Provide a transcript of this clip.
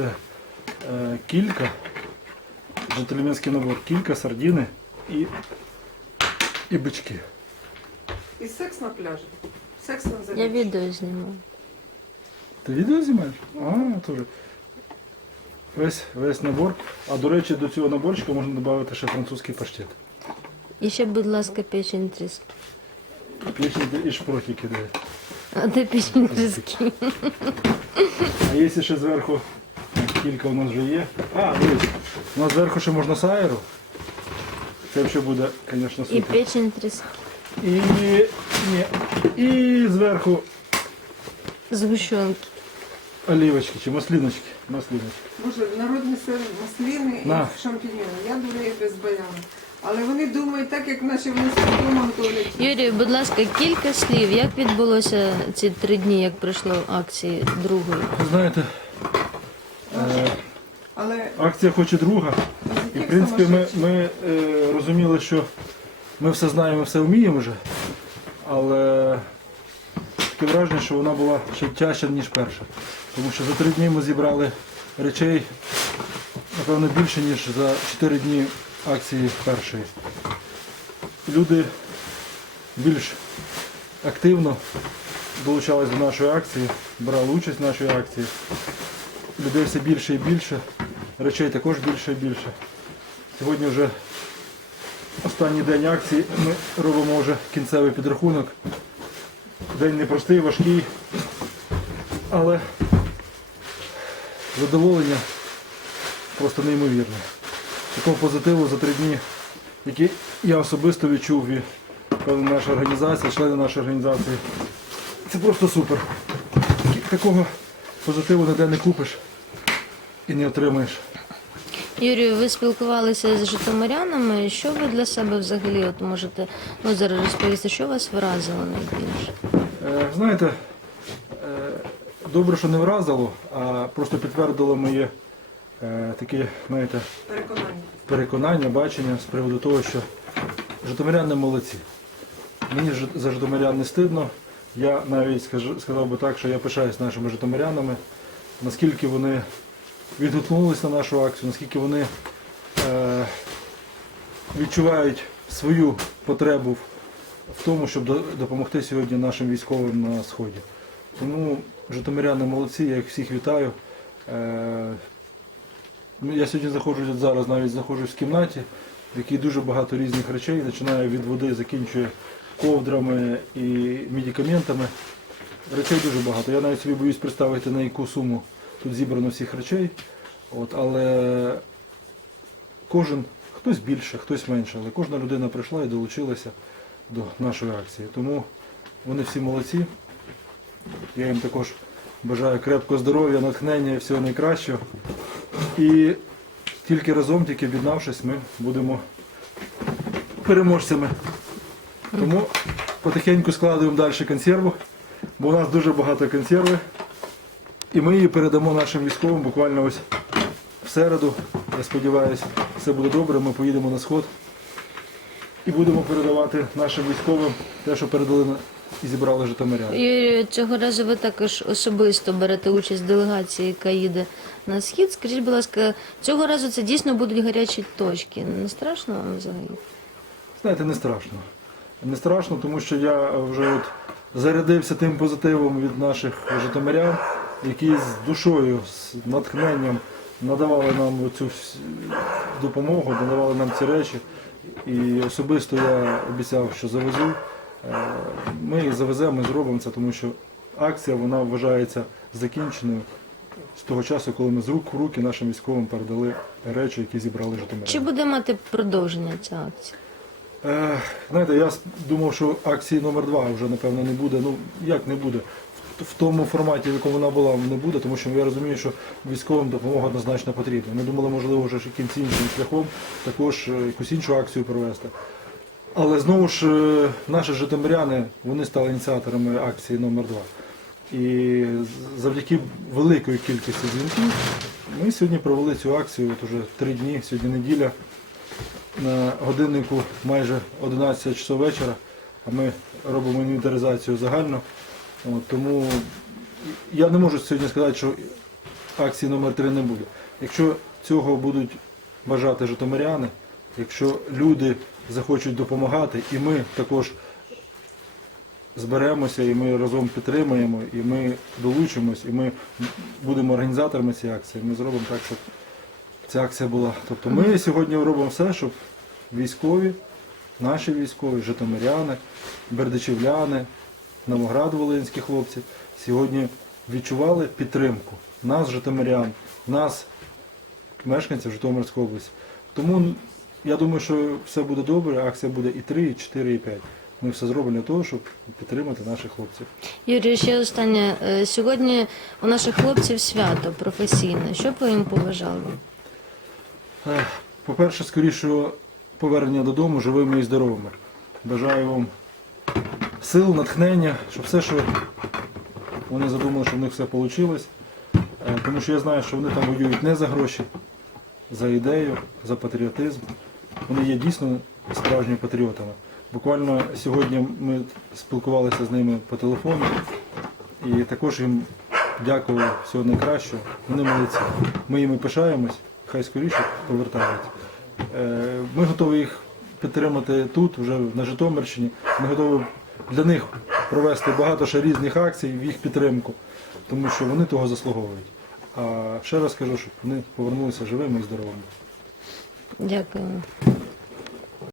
е, кілька, джентльменський набор, кілька, сардини і, і бички. І секс на пляжі. Секс на Я відео знімаю. Ти відео знімаєш? А, теж. Весь, весь набор. А до речі, до цього наборчика можна додати ще французький паштет. І ще, будь ласка, печень тріски. Печень і шпротики дають. А де печень тріски? А якщо ще зверху кілька у нас вже є. А, дивись, у нас зверху ще можна сайру. Це взагалі буде, звісно, І супер. печень тріски. І, ні, і зверху Згущенки. олівочки чи масліночки. масліночки. Боже, народні сир маслини На. і шампіньони. Я дурею без баяну. Але вони думають так, як наші вони вдома готовлять. Юрію, будь ласка, кілька слів. Як відбулося ці три дні, як пройшло акції другої? Ви знаєте, е, Але акція хоче друга. І в принципі ми, ми е, розуміли, що ми все знаємо, все вміємо вже. Але таке враження, що вона була ще тяжча, ніж перша. Тому що за три дні ми зібрали речей, напевно, більше, ніж за чотири дні акції першої. Люди більш активно долучались до нашої акції, брали участь в нашій акції. Людей все більше і більше, речей також більше і більше. Сьогодні вже останній день акції. Ми робимо вже кінцевий підрахунок. День непростий, важкий, але задоволення просто неймовірне. Такого позитиву за три дні, який я особисто відчув і наша організація, члени нашої організації. Це просто супер. Такого позитиву ніде не купиш і не отримаєш. Юрію, ви спілкувалися з житомирянами. Що ви для себе взагалі от можете ну, зараз розповісти, що вас вразило найбільше? Е, Знаєте, е, добре, що не вразило, а просто підтвердило моє е, таке, знаєте, переконання. переконання, бачення з приводу того, що житомиряни молодці. Мені ж- за житомирян не стидно. Я навіть скажу- сказав би так, що я пишаюсь нашими житомирянами, наскільки вони відгукнулися на нашу акцію, наскільки вони е, відчувають свою потребу в- тому, щоб допомогти сьогодні нашим військовим на сході. Тому житомиряни молодці, я їх всіх вітаю. Е, Ну, Я сьогодні заходжу зараз, навіть знаходжусь в кімнаті, в якій дуже багато різних речей, починаю від води, закінчує ковдрами і медикаментами. Речей дуже багато. Я навіть собі боюсь представити, на яку суму тут зібрано всіх речей. От, але кожен, хтось більше, хтось менше, але кожна людина прийшла і долучилася до нашої акції. Тому вони всі молодці. Я їм також бажаю крепкого здоров'я, натхнення і всього найкращого. І тільки разом, тільки об'єднавшись, ми будемо переможцями. Тому потихеньку складуємо далі консерву, бо у нас дуже багато консерви. І ми її передамо нашим військовим буквально ось в середу. Я сподіваюся, все буде добре. Ми поїдемо на сход і будемо передавати нашим військовим те, що передали і зібрали житомиряни. Юрію, цього разу ви також особисто берете участь в делегації, яка їде на схід. Скажіть, будь ласка, цього разу це дійсно будуть гарячі точки. Не страшно вам взагалі? Знаєте, не страшно. Не страшно, тому що я вже от зарядився тим позитивом від наших житомирян, які з душою, з натхненням надавали нам цю допомогу, надавали нам ці речі. І особисто я обіцяв, що завезу. Е, Ми їх завеземо, зробимо це, тому що акція вона вважається закінченою з того часу, коли ми з рук в руки нашим військовим передали речі, які зібрали житомиряни. Чи буде мати продовження ця акція? Е, знаєте, я думав, що акції номер 2 вже напевно не буде. Ну як не буде? В, тому форматі, в якому вона була, не буде, тому що я розумію, що військовим допомога однозначно потрібна. Ми думали, можливо, вже якимось іншим шляхом також е, якусь іншу акцію провести. Але знову ж е, наші житомиряни вони стали ініціаторами акції номер 2 І завдяки великої кількості дзвінків ми сьогодні провели цю акцію от уже три дні, сьогодні неділя на годиннику майже 11 часов вечора, а ми робимо інвентаризацію загально. От, тому я не можу сьогодні сказати, що акції номер 3 не буде. Якщо цього будуть бажати житомиряни, якщо люди захочуть допомагати, і ми також зберемося, і ми разом підтримаємо, і ми долучимось, і ми будемо організаторами цієї акції, ми зробимо так, щоб ця акція була. Тобто ми сьогодні робимо все, щоб військові, наші військові, житомиряни, бердичівляни, Новоград-Волинські хлопці сьогодні відчували підтримку нас, житомирян, нас, мешканців Житомирської області. Тому я думаю, що все буде добре, акція буде і 3, і 4, і 5. Ми все зробимо для того, щоб підтримати наших хлопців. Юрій, ще останнє. Е, Сьогодні у наших хлопців свято професійне. Що б ви їм побажали? Е, По-перше, скорішого повернення додому живими і здоровими. Бажаю вам сил, натхнення, щоб все, що вони задумали, щоб в них все вийшло. Тому що я знаю, що вони там воюють не за гроші, за ідею, за патріотизм. Вони є дійсно справжніми патріотами. Буквально сьогодні ми спілкувалися з ними по телефону і також їм дякували всього найкращого. Вони молодці. Ми їми пишаємось, хай скоріше повертають. Е, Ми готові їх підтримати тут, вже на Житомирщині. Ми готові для них провести багато ще різних акцій в їх підтримку, тому що вони того заслуговують. А ще раз кажу, щоб вони повернулися живими і здоровими. Дякую.